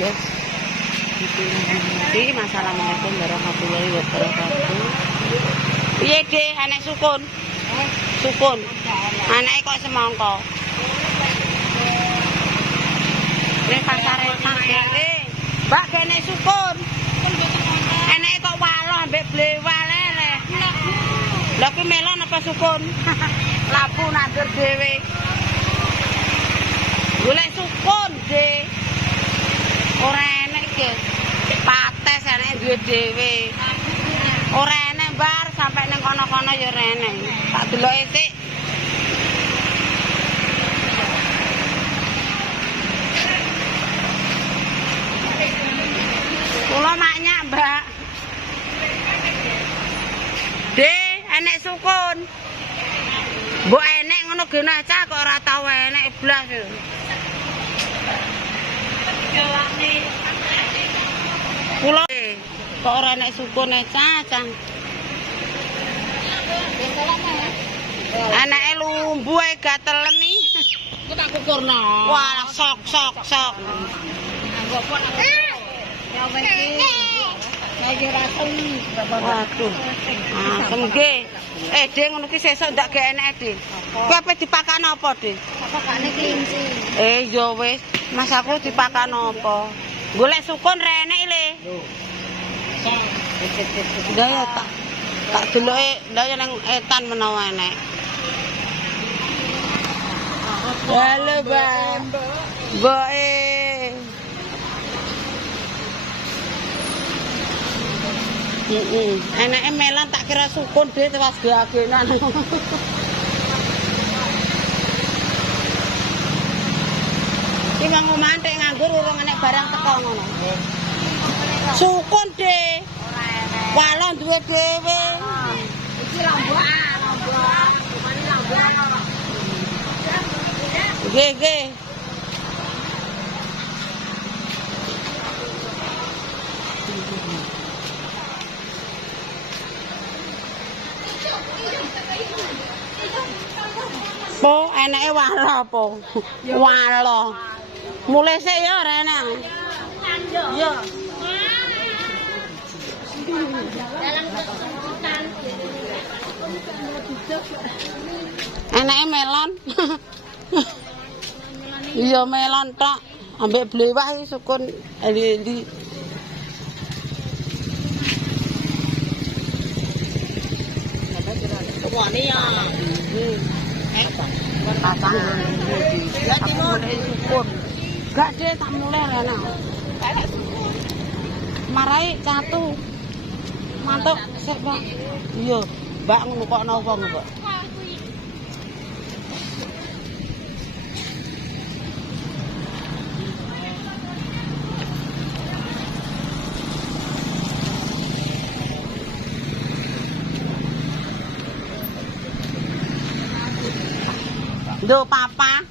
guys. Iki assalamualaikum warahmatullahi wabarakatuh. Piye Dek, anak sukun? Sukun. Anake kok semangka. Ning pasar emas ya. Mbak kene sukun. Anake kok waloh ambek blewal lele. Lha ki melon apa sukun? Lapu nandur dhewe. Golek sukun, Dek. Ora enek iki. Pates enake duwe dhewe. Ora enek bar sampai ning kono-kono ya ora enek. Tak deloke sik. Kula maknya, Mbak. Dek, enek sukun. Mbok enek ngono gene cah kok ora tau enek blas. Kula kok ora enek sukun cah. Anake lumbu ae gatelen iki. Ku tak kukurno. Wah, sok. Ya wis iki. Lagi rasem. Waduh. Asem nggih. Dek ngono ki sesuk ndak gak enek, Dek. Kowe ape dipakan apa, Dek? Pakane kelinci. Ya wis, Mas aku dipakan apa? Golek sukun renek le. Lho. Ya tak deloke ndak ya nang etan menawa enek. Halo, Mbak. Mboke. Enake melon tak kira sukun dhewe tewas geagenan. Iki wong omantik nganggur urung enek barang teko ngono. Sukun dhewe. Walon duwe dhewe. Iki lombokan. Nggih. Po enake walo apa? Walo. Mulih sik ya ora enak. Yo. Enake melon. Iya melon tok. Ambek blewah iki sukun endi. Wani ya. Patang ya timur sukun. Gak deh tak mulai rene. Marai catu. Mantuk sik, Pak. Iya, Mbak ngono kok napa, Mbak? Duh, Papa.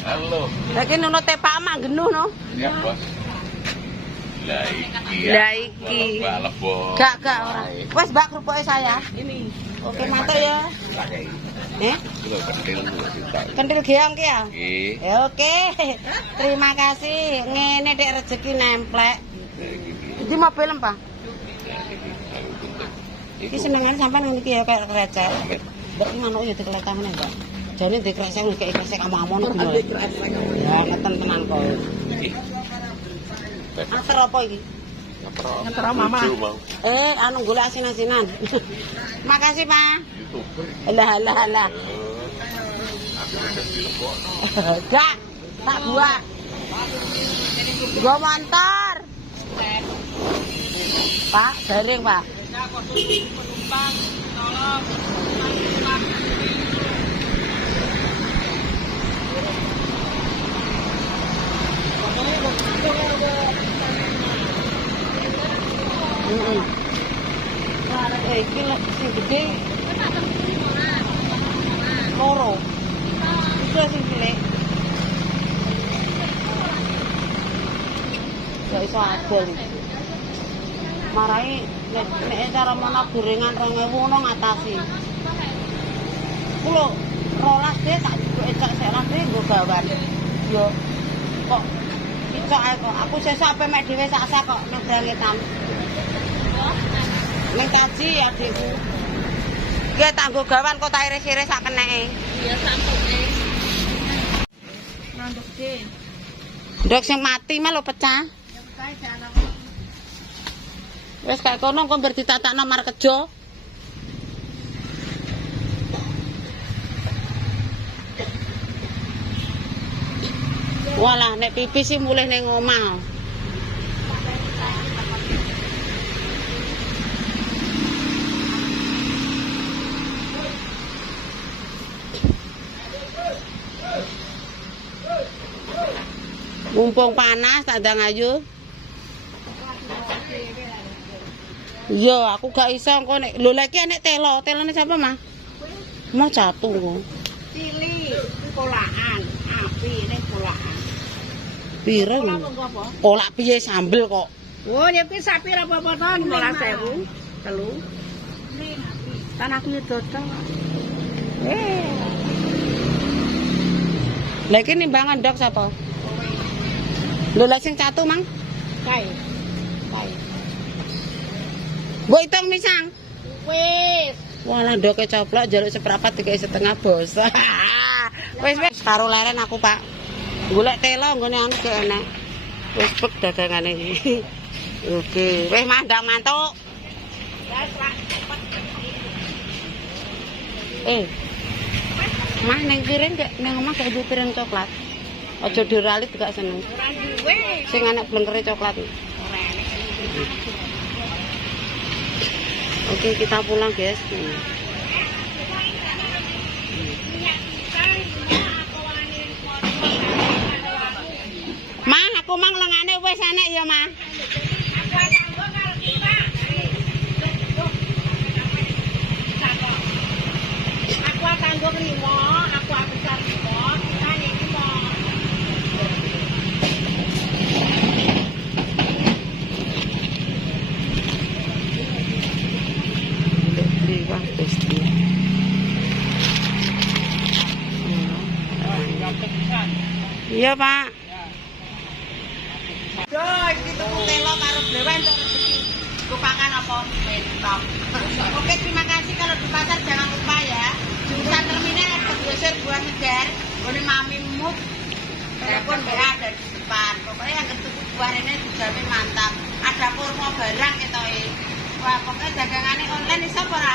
Halo. Lagi nunut Pak mak genuh no. Ya, Bos. Lah iki. Gak ora. Wes, Mbak kerupuke saya. Ini. Oke, mantuk ya. Kentil geong ki ya? Nggih. Ya oke. Terima kasih. Ngene dek rezeki nemplek. Iki mobil apa? Iki senengane sampean ngene iki ya kayak krecek. Mbok manuk ya dikletangane, Mbak. Jane dikresek kayak kresek amono ngono. Ya ngeten tenan kok. Anter apa iki? Anter Mama. Anu golek asin-asinan. Makasih, Pak. Halah. Gak, tak buat. Gua motor. Pak, garing, Pak. Iki sing gede. Loro. Iso sing cilik. Gak iso adol. Marai nek cara mana gorengan 2000 ngono ngatasi. Kulo 12 deh tak ecak sik lan nggo gawan. Yo kok sesok ae kok. Aku sesok ape mek dhewe sak-sak kok nang brangetan. Ning kaji adikku. Ki tanggo gawan kok tak iris-iris sak keneke. Iya sampuke. Nanduk de. Ndok sing mati mah lho pecah. Ya kae jalan. Wis kaya kono kok ber ditatakno mar kejo. Walah nek pipi sih mulih ning omah. Mumpung panas tak ndang ayu. Iya, aku gak iso engko nek lho lek iki nek telo, telone sapa, Mas? Mau jatuh kok. Cili, kolaan, api ning kolaan. Pire? Kolak piye sambel kok. Oh, ya kuwi sapi ra apa-apa to 15.000. Telu. Kan aku yo dodol. Lah iki nimbangan ndok sapa? Lho lek sing catu, Mang? Kae. Kae. Mbok hitung misang. Wis. Walah ndoke coplok njaluk seprapat dikei setengah bos. Wis karo leren aku, Pak. Golek telo nggone anu gak enak. Wis bek dagangane iki. Oke, wis mandang mantuk. Mah ning piring gak ning omah gak duwe piring coklat. Aja diralit gak seneng. Ora duwe. Sing enak blengkere coklat. Oke, kita pulang, guys. Mah, aku mang lengane wis enek ya, Mah. Aku kanggo nrimo, aku besar nrimo, kan iki mo. Wah, pasti. Iya, Pak. Yo, iki tuku telo karo blewen untuk rezeki. Lupakan apa? Bentok. Oke, terima kasih. Kalau di pasar jangan lupa ya. Jurusan terminal Grosir Buah Segar. Gone Mami Muk. Telepon WA ada di depan. Pokoknya yang ketuku buah ini dijamin mantap. Ada kurma barang ketoke. Wah, pokoknya dagangannya online iso apa ora?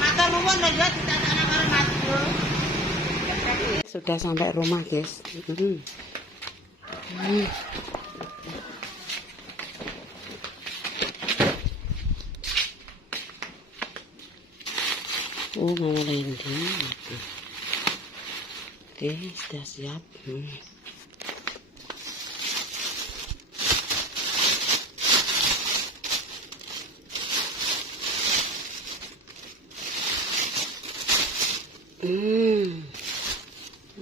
Matur nuwun lho ya ditatakno karo Mas Bro. Sudah sampai rumah, guys. Oh, mau landing. Oke, sudah siap.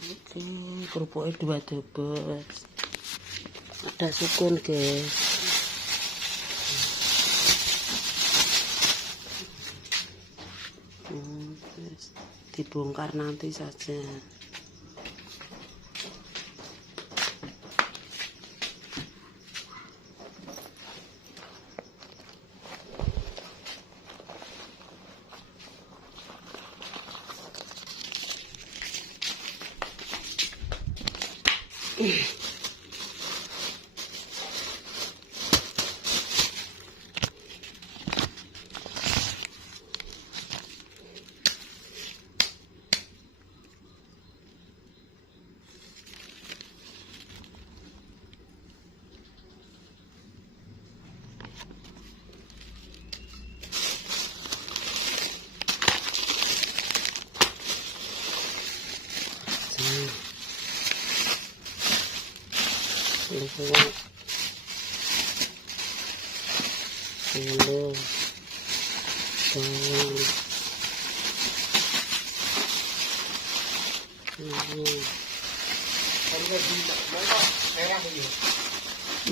Oke, kerupuknya 2 dobes. Ada sukun, guys. Dibongkar nanti saja.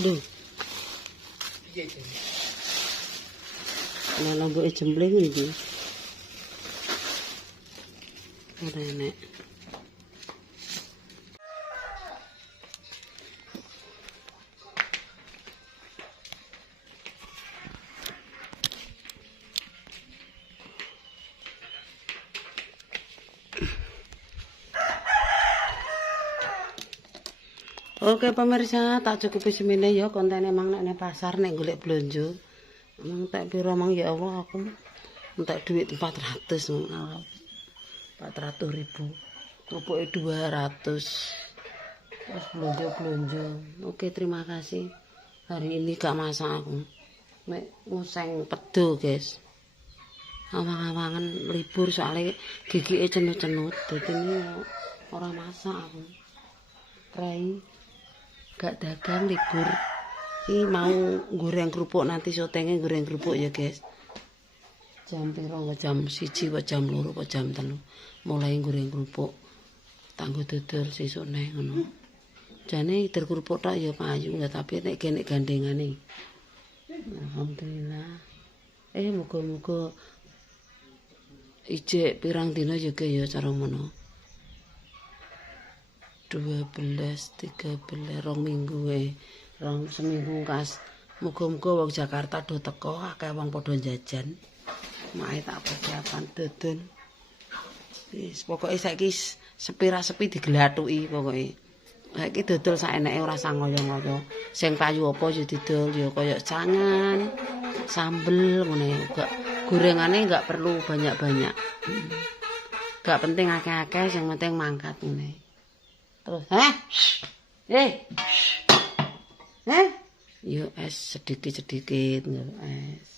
Duh. Nah, lombok jembleng iki. Ora enek. Oke pemirsa, tak cukupi semene ya konten emang nek pasar nek golek blonjo. Emang tak piro mang ya Allah aku entek duit 400 mang. 400.000. Kerupuknya 200. Terus blonjo-blonjo. Oke, terima kasih. Hari ini gak masak aku. Mek nguseng pedo, guys. Awang-awangan libur soalnya gigike cenut-cenut. Dadi ini ora masak aku. Rai gak dagang libur. Ini mau goreng kerupuk nanti syutingnya goreng kerupuk ya guys. Jam piro jam 1 apa jam 2 apa jam 3 mulai goreng kerupuk. Tanggo dodol sesuk neh ngono. Jane ider kerupuk tok ya payu ya tapi nek kene gandengane. Alhamdulillah. Muga-muga ijek pirang dina ya ya cara ngono. 12, 13, 2 minggu seminggu kas. Muga-muga wong Jakarta do teko akeh wong padha jajan. Mae tak persiapan dodol. Wis pokoke saiki sepira-sepi digelathuki pokoke. Saiki dodol saeneke ora sangoyo-ngoyo. Sing payu apa ya didol ya kaya jangan, sambel ngene uga. Gorengane enggak perlu banyak-banyak. Enggak penting akeh-akeh, sing penting mangkat ngene. Terus, yo es sedikit-sedikit yo es.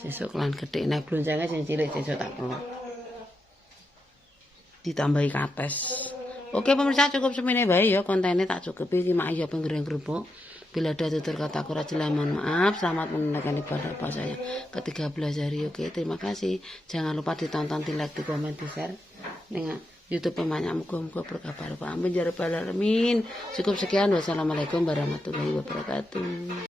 Sesuk lan gethik nek blonjange sing cilik sesuk tak kelok. Ditambahi kates. Oke pemirsa cukup semene bae ya kontennya tak cukupi iki mak ya penggoreng kerupuk. Bila ada tutur kata kurang jelas mohon maaf. Selamat menunaikan ibadah puasa saya ke-13 hari. Oke, terima kasih. Jangan lupa ditonton, di like, di komen, di share. Dengan YouTube banyak muka-muka berkabar. Amin ya rabbal alamin. Cukup sekian. Wassalamualaikum warahmatullahi wabarakatuh.